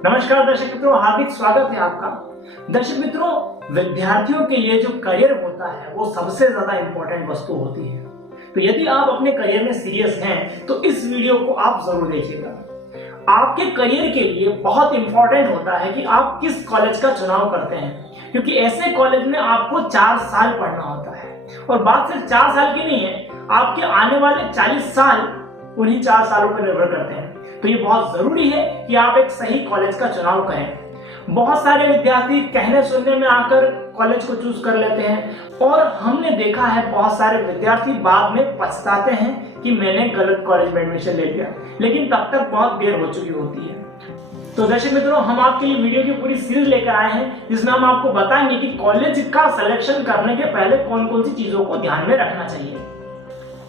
नमस्कार दर्शक मित्रों, हार्दिक स्वागत है आपका। दर्शक मित्रों, विद्यार्थियों के लिए जो करियर होता है वो सबसे ज्यादा इंपॉर्टेंट वस्तु होती है। तो यदि आप अपने करियर में सीरियस हैं तो इस वीडियो को आप जरूर देखिएगा। आपके करियर के लिए बहुत इंपॉर्टेंट होता है कि आप किस कॉलेज का चुनाव करते हैं, क्योंकि ऐसे कॉलेज में आपको 4 साल पढ़ना होता है। और बात सिर्फ 4 साल की नहीं है, आपके आने वाले 40 साल उन्हीं 4 सालों पर निर्भर करते हैं। तो ये बहुत जरूरी है कि आप एक सही कॉलेज का चुनाव करें। बहुत सारे विद्यार्थी कहने सुनने में आकर कॉलेज को चूज कर लेते हैं और हमने देखा है बहुत सारे विद्यार्थी बाद में पछताते हैं कि मैंने गलत कॉलेज में एडमिशन ले लिया, लेकिन तब तक बहुत देर हो चुकी होती है। तो दर्शक मित्रों, हम आपके लिए वीडियो की पूरी सीरीज लेकर आए हैं जिसमें हम आपको बताएंगे कि कॉलेज का सिलेक्शन करने के पहले कौन कौन सी चीजों को ध्यान में रखना चाहिए।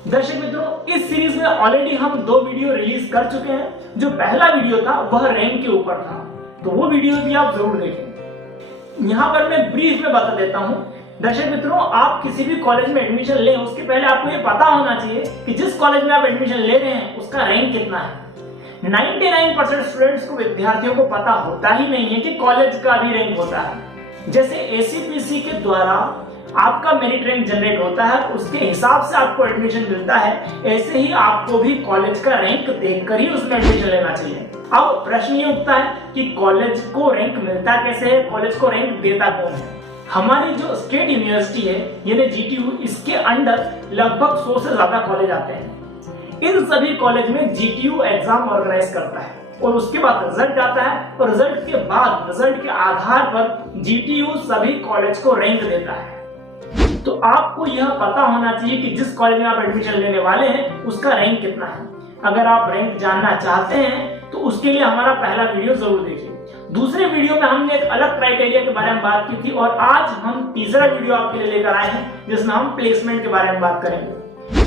दर्शक मित्रों, इस सीरीज में ऑलरेडी हम 2 वीडियो रिलीज कर चुके हैं। जो पहला वीडियो था वह रैंक के ऊपर था, तो वो वीडियो भी आप जरूर देखें। यहाँ पर मैं ब्रीफ में बता देता हूँ। दर्शक मित्रों, आप किसी भी कॉलेज में एडमिशन लें उसके पहले आपको ये पता होना चाहिए कि जिस कॉलेज में आप एडमिशन ले रहे हैं उसका रैंक कितना है। 99% स्टूडेंट्स को, विद्यार्थियों को पता होता ही नहीं है कि कॉलेज का भी रैंक होता है। जैसे एसीपीसी के द्वारा आपका मेरिट रैंक जनरेट होता है, उसके हिसाब से आपको एडमिशन मिलता है, ऐसे ही आपको भी कॉलेज का रैंक देखकर ही उसमें एडमिशन लेना चाहिए। अब प्रश्न ये उठता है कि कॉलेज को रैंक मिलता कैसे है, कॉलेज को रैंक देता कौन है। हमारी जो स्टेट यूनिवर्सिटी है यानी जीटीयू, इसके अंडर लगभग 100 से ज्यादा कॉलेज आते हैं। इन सभी कॉलेज में जीटीयू एग्जाम ऑर्गेनाइज करता है और उसके बाद रिजल्ट आता है और रिजल्ट के आधार पर जीटीयू सभी कॉलेज को रैंक देता है। तो आपको यह पता होना चाहिए कि जिस कॉलेज में आप एडमिशन लेने वाले हैं उसका रैंक कितना है। अगर आप रैंक जानना चाहते हैं तो उसके लिए हमारा पहला वीडियो जरूर देखिए। दूसरे वीडियो में हमने एक अलग क्राइटेरिया के बारे में बात की थी और आज हम तीसरा वीडियो आपके लिए लेकर आए हैं जिसमें हम प्लेसमेंट के बारे में बात करेंगे।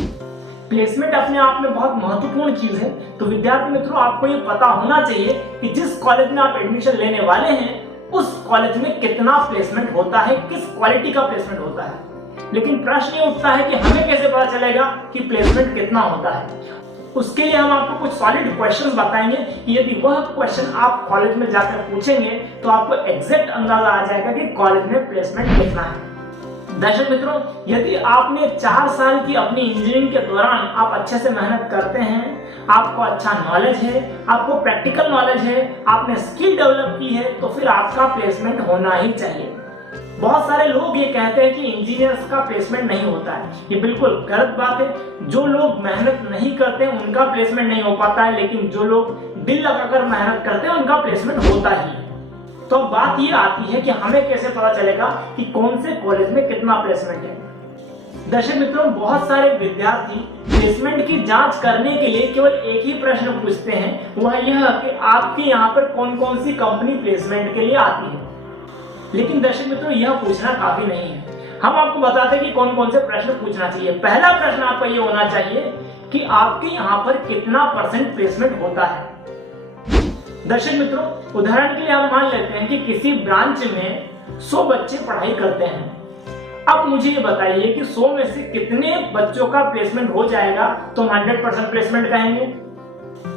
प्लेसमेंट अपने आप में बहुत महत्वपूर्ण चीज है। तो विद्यार्थी मित्रों, आपको ये पता होना चाहिए कि जिस कॉलेज में आप एडमिशन लेने वाले हैं उस कॉलेज में कितना प्लेसमेंट होता है, किस क्वालिटी का प्लेसमेंट होता है। लेकिन प्रश्न ये उठता है कि हमें कैसे पता चलेगा कि प्लेसमेंट कितना होता है। उसके लिए हम आपको कुछ सॉलिड क्वेश्चंस बताएंगे कि यदि वह क्वेश्चन आप कॉलेज में जाकर पूछेंगे तो आपको एग्जैक्ट अंदाजा आ जाएगा कि कॉलेज में प्लेसमेंट कितना है। दर्शक मित्रों, यदि आपने 4 साल की अपनी इंजीनियरिंग के दौरान आप अच्छे से मेहनत करते हैं, आपको अच्छा नॉलेज है, आपको प्रैक्टिकल नॉलेज है, आपने स्किल डेवलप की है, तो फिर आपका प्लेसमेंट होना ही चाहिए। बहुत सारे लोग ये कहते हैं कि इंजीनियर्स का प्लेसमेंट नहीं होता है। ये बिल्कुल गलत बात है। जो लोग मेहनत नहीं करते उनका प्लेसमेंट नहीं हो पाता है, लेकिन जो लोग दिल लगाकर मेहनत करते हैं उनका प्लेसमेंट होता ही है। तो बात ये आती है कि हमें कैसे पता चलेगा कि कौन से कॉलेज में कितना प्लेसमेंट है। दर्शक मित्रों, बहुत सारे विद्यार्थी प्लेसमेंट की जांच करने के लिए केवल एक ही प्रश्न पूछते हैं, वह यह कि आपके यहाँ पर कौन कौन सी कंपनी प्लेसमेंट के लिए आती है। लेकिन दर्शक मित्रों, यह पूछना काफी नहीं है। हम आपको बताते हैं कि कौन कौन से प्रश्न पूछना चाहिए। पहला प्रश्न आपका ये होना चाहिए कि आपके यहाँ पर कितना % प्लेसमेंट होता है। दर्शक मित्रों, उदाहरण के लिए हम मान लेते हैं कि किसी ब्रांच में 100 बच्चे पढ़ाई करते हैं। अब मुझे ये बताइए कि 100 में से कितने बच्चों का प्लेसमेंट हो जाएगा तो हम 100% प्लेसमेंट कहेंगे।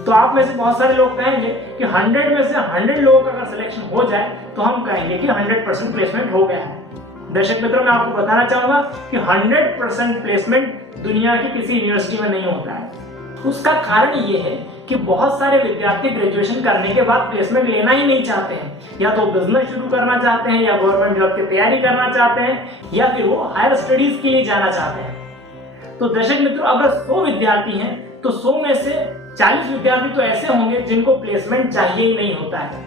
तो आप में से बहुत सारे लोग कहेंगे कि 100 में से 100 लोगों का अगर सिलेक्शन हो जाए तो हम कहेंगे कि 100% प्लेसमेंट हो गया है। दर्शक मित्रों, मैं आपको बताना चाहूंगा कि 100% प्लेसमेंट दुनिया की किसी यूनिवर्सिटी में नहीं होता है। उसका कारण ये है कि बहुत सारे विद्यार्थी ग्रेजुएशन करने के बाद प्लेसमेंट लेना ही नहीं चाहते हैं। या तो बिजनेस शुरू करना चाहते हैं, या गवर्नमेंट जॉब की तैयारी करना चाहते हैं, या फिर वो हायर स्टडीज के लिए जाना चाहते हैं। तो दर्शक मित्रों, अगर 100 विद्यार्थी हैं तो 100 में से 40 विद्यार्थी तो ऐसे होंगे जिनको प्लेसमेंट चाहिए ही नहीं होता है।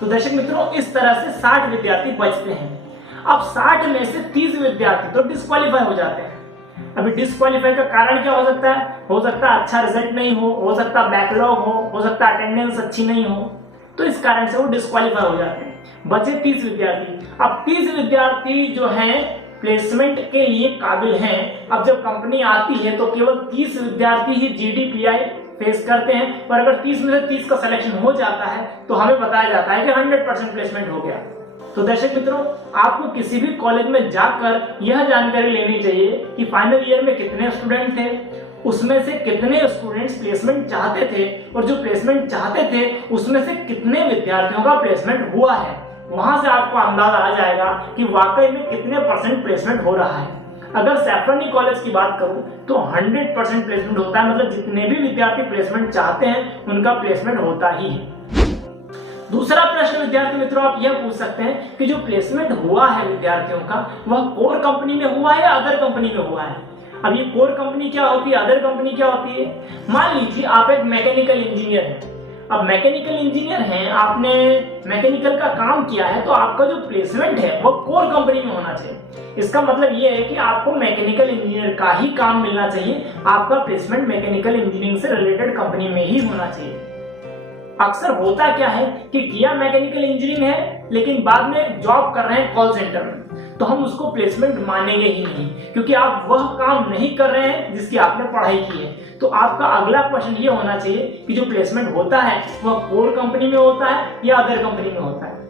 तो दर्शक मित्रों, इस तरह से 60 विद्यार्थी बचते हैं। अब 60 में से 30 विद्यार्थी तो डिस्क्वालीफाई हो जाते हैं। अभी डिस्क्वालीफाई का कारण क्या हो सकता है? हो सकता है अच्छा रिजल्ट नहीं हो सकता है बैकलॉग हो सकता है अटेंडेंस अच्छी नहीं हो, तो इस कारण से वो डिस्क्वालीफाई हो जाते हैं। बचे 30 विद्यार्थी। अब 30 विद्यार्थी जो हैं प्लेसमेंट के लिए काबिल हैं। अब जब कंपनी आती है तो केवल 30 विद्यार्थी ही जीडीपीआई फेस करते हैं, पर अगर 30 में से 30 का सिलेक्शन हो जाता है तो हमें बताया जाता है कि 100% प्लेसमेंट हो गया। तो दर्शक मित्रों, आपको किसी भी कॉलेज में जाकर यह जानकारी लेनी चाहिए कि फाइनल ईयर में कितने स्टूडेंट थे उसमें से कितने स्टूडेंट्स प्लेसमेंट चाहते थे और जो प्लेसमेंट चाहते थे उसमें से कितने विद्यार्थियों का प्लेसमेंट हुआ है। वहां से आपको अंदाजा आ जाएगा कि वाकई में कितने परसेंट प्लेसमेंट हो रहा है। अगर सैफरनी कॉलेज की बात करूं तो 100% प्लेसमेंट होता है, मतलब जितने भी विद्यार्थी प्लेसमेंट चाहते हैं उनका प्लेसमेंट होता ही है। दूसरा प्रश्न विद्यार्थी मित्रों आप यह पूछ सकते हैं कि जो प्लेसमेंट हुआ है विद्यार्थियों का वह कोर कंपनी में हुआ है या अदर कंपनी में हुआ है। अब ये कोर कंपनी क्या होती है, अदर कंपनी क्या होती है। मान लीजिए आप एक मैकेनिकल इंजीनियर हैं। अब मैकेनिकल इंजीनियर हैं, आपने मैकेनिकल का काम किया है, तो आपका जो प्लेसमेंट है वो कोर कंपनी में होना चाहिए। इसका मतलब ये है कि आपको मैकेनिकल इंजीनियर का ही काम मिलना चाहिए, आपका प्लेसमेंट मैकेनिकल इंजीनियरिंग से रिलेटेड कंपनी में ही होना चाहिए। अक्सर होता क्या है कि किया मैकेनिकल इंजीनियरिंग है लेकिन बाद में जॉब कर रहे हैं कॉल सेंटर में, तो हम उसको प्लेसमेंट मानेंगे ही नहीं, क्योंकि आप वह काम नहीं कर रहे हैं जिसकी आपने पढ़ाई की है। तो आपका अगला क्वेश्चन ये होना चाहिए कि जो प्लेसमेंट होता है वह कोर कंपनी में होता है या अदर कंपनी में होता है।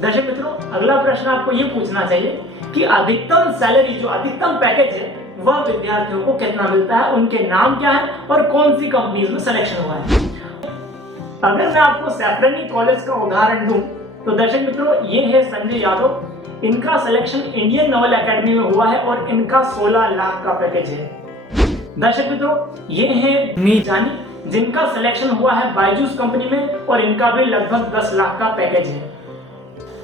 दर्शक मित्रों, अगला प्रश्न आपको ये पूछना चाहिए कि अधिकतम सैलरी, जो अधिकतम पैकेज है, वह विद्यार्थियों को कितना मिलता है, उनके नाम क्या है और कौन सी कंपनीज में सिलेक्शन हुआ है। अगर मैं आपको सैफरनी कॉलेज का उदाहरण दूं तो दर्शक मित्रों ये है संजय यादव, इनका सिलेक्शन इंडियन नवल एकेडमी में हुआ है और इनका 16 लाख का पैकेज है। दर्शक मित्रों ये है नीजानी, जिनका सिलेक्शन हुआ है बायजूस कंपनी में और इनका भी लगभग 10 लाख का पैकेज है।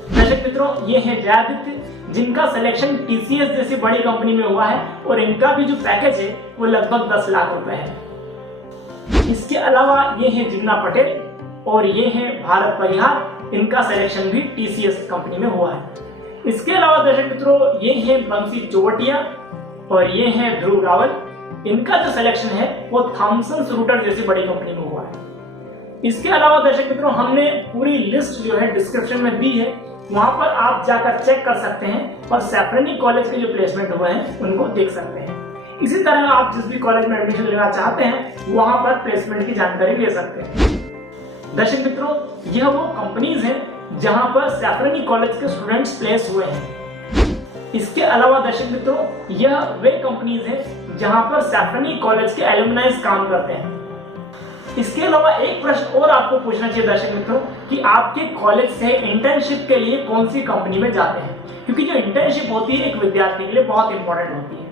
दर्शक मित्रों ये है जयादित्य, जिनका सिलेक्शन टीसीएस जैसी बड़ी कंपनी में हुआ है और इनका भी जो पैकेज है वो लगभग 10 लाख रुपए है। इसके अलावा ये है जिन्ना पटेल और ये है भारत परिहार, इनका सिलेक्शन भी टीसीएस कंपनी में हुआ है। इसके अलावा दर्शक मित्रों ये है बंसी चौवटिया और ये है ध्रुव रावल, इनका जो सिलेक्शन है वो थॉमसन रूटर जैसी बड़ी कंपनी में हुआ है। इसके अलावा दर्शक मित्रों हमने पूरी लिस्ट जो है डिस्क्रिप्शन में दी है, वहां पर आप जाकर चेक कर सकते हैं और सैफरनी कॉलेज के जो प्लेसमेंट हुए हैं उनको देख सकते हैं। इसी तरह आप जिस भी कॉलेज में एडमिशन लेना चाहते हैं वहां पर प्लेसमेंट की जानकारी ले सकते हैं। दर्शक मित्रों यह वो कंपनीज हैं जहां पर सैफरनी कॉलेज के स्टूडेंट्स प्लेस हुए हैं। इसके अलावा दर्शक मित्रों यह वे कंपनीज हैं जहां पर सैफरनी कॉलेज के एलुमनाइज काम करते हैं। इसके अलावा एक प्रश्न और आपको पूछना चाहिए दर्शक मित्रों कि आपके कॉलेज से इंटर्नशिप के लिए कौन सी कंपनी में जाते हैं, क्योंकि जो इंटर्नशिप होती है एक विद्यार्थी के लिए बहुत इंपॉर्टेंट होती है।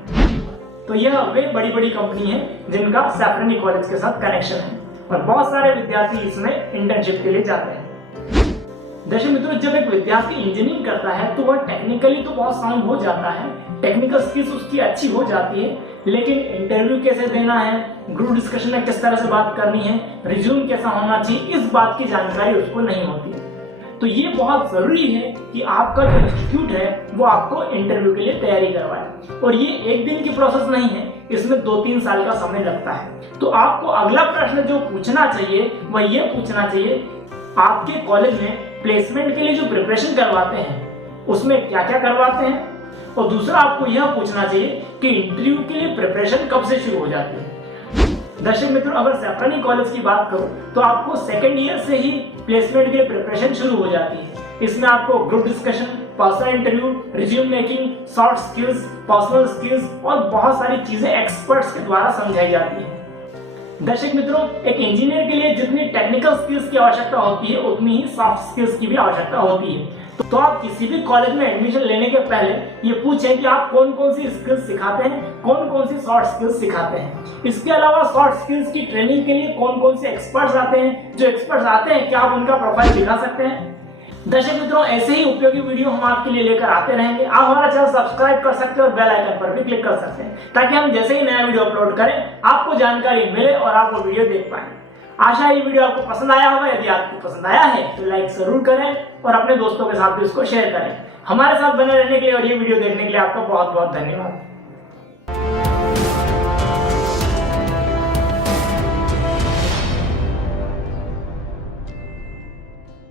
तो यह वे बड़ी बड़ी कंपनी है जिनका सैफरनी कॉलेज के साथ कनेक्शन है और बहुत सारे विद्यार्थी इसमें इंटर्नशिप के लिए जाते हैं। दर्शक मित्रों जब एक विद्यार्थी इंजीनियरिंग करता है तो वह टेक्निकली तो बहुत साउंड हो जाता है, टेक्निकल स्किल्स उसकी अच्छी हो जाती है, लेकिन इंटरव्यू कैसे देना है, ग्रुप डिस्कशन में किस तरह से बात करनी है, रिज्यूम कैसा होना चाहिए, इस बात की जानकारी उसको नहीं होती है। तो ये बहुत जरूरी है कि आपका जो इंस्टीट्यूट है वो आपको इंटरव्यू के लिए तैयारी करवाए, और ये एक दिन की प्रोसेस नहीं है, इसमें 2-3 साल का समय लगता है। तो आपको अगला प्रश्न जो पूछना चाहिए वह ये पूछना चाहिए आपके कॉलेज में प्लेसमेंट के लिए जो प्रिपरेशन करवाते हैं उसमें क्या क्या करवाते हैं, और दूसरा आपको यह पूछना चाहिए कि इंटरव्यू के लिए प्रिपरेशन कब से शुरू हो जाती है। दर्शक मित्रों अगर सैफरनी कॉलेज की बात करूं तो आपको सेकेंड ईयर से ही प्लेसमेंट के लिए प्रिपरेशन शुरू हो जाती है। इसमें आपको group discussion, personal interview, resume making, soft skills, personal skills और बहुत सारी चीजें एक्सपर्ट्स के द्वारा समझाई जाती है। दर्शक मित्रों एक इंजीनियर के लिए जितनी टेक्निकल स्किल्स की आवश्यकता होती है उतनी ही सॉफ्ट स्किल्स की भी आवश्यकता होती है। तो आप किसी भी कॉलेज में एडमिशन लेने के पहले ये पूछें कि आप कौन कौन सी स्किल्स सिखाते हैं, कौन कौन सी सॉफ्ट स्किल्स सिखाते हैं। इसके अलावा सॉफ्ट स्किल्स की ट्रेनिंग के लिए कौन कौन से एक्सपर्ट्स आते हैं, जो एक्सपर्ट्स आते हैं क्या आप उनका प्रोफाइल दिखा सकते हैं। दर्शक मित्रों ऐसे ही उपयोगी वीडियो हम आपके लिए लेकर आते रहेंगे। आप हमारा चैनल सब्सक्राइब कर सकते हैं और बेल आइकन पर भी क्लिक कर सकते हैं, ताकि हम जैसे ही नया वीडियो अपलोड करें आपको जानकारी मिले और आप वो वीडियो देख पाएं। आशा है ये वीडियो आपको पसंद आया होगा। यदि आपको पसंद आया है तो लाइक जरूर करें और अपने दोस्तों के साथ भी इसको शेयर करें। हमारे साथ बने रहने के लिए और ये वीडियो देखने के लिए आपका बहुत बहुत धन्यवाद।